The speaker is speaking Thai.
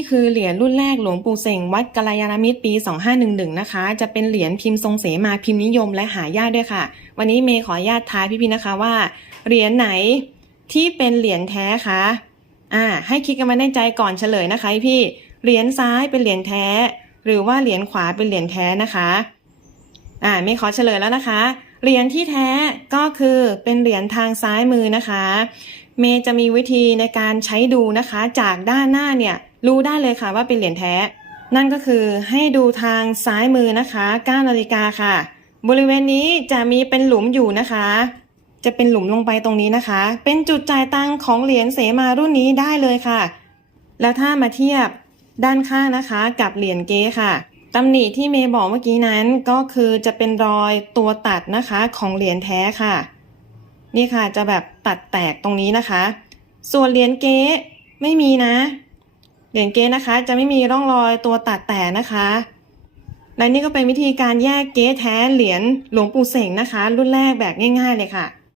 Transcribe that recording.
นี่คือเหรียญรุ่นแรกหลวงปู่เสงวัดกัลยาณมิตรปี 2511 นะคะ จะเป็นเหรียญพิมพ์ทรงเสมาพิมพ์นิยมและหายากด้วยค่ะ วันนี้เมย์ขออนุญาตทายพี่พี่นะคะว่า เหรียญไหนที่เป็นเหรียญแท้คะอ่า ให้คิดกันมาในใจก่อนเฉลยนะคะพี่ เหรียญซ้ายเป็นเหรียญแท้ หรือว่าเหรียญขวาเป็นเหรียญแท้นะคะ อ่าเมย์ขอเฉลยแล้วนะคะ เหรียญที่แท้ก็คือเป็นเหรียญทางซ้ายมือนะคะ เมย์จะมีวิธีในการใช้ดูนะคะ จากด้านหน้าเนี่ยรู้ได้เลยค่ะว่าเป็นเหรียญแท้ นั่นก็คือให้ดูทางซ้ายมือนะคะ9นาฬิกาค่ะ บริเวณนี้จะมีเป็นหลุมอยู่นะคะ จะเป็นหลุมลงไปตรงนี้นะคะ เป็นจุดจ่ายตังของเหรียญเสมารุ่นนี้ได้เลยค่ะ แล้วถ้ามาเทียบด้านข้างนะคะ กับเหรียญเก๊ค่ะ ตำหนิที่เมย์บอกเมื่อกี้นั้นก็คือจะเป็นรอยตัวตัดนะคะของเหรียญแท้ค่ะ นี่ค่ะจะแบบตัดแตกตรงนี้นะคะ ส่วนเหรียญเก๊ไม่มีนะ เหรียญเก๊นะคะ จะไม่มีร่องรอยตัวตัดแตกนะคะและนี่ก็เป็นวิธีการแยกเก๊แท้เหรียญหลวงปู่เสงนะคะ รุ่นแรกแบบง่าย ๆ เลยค่ะ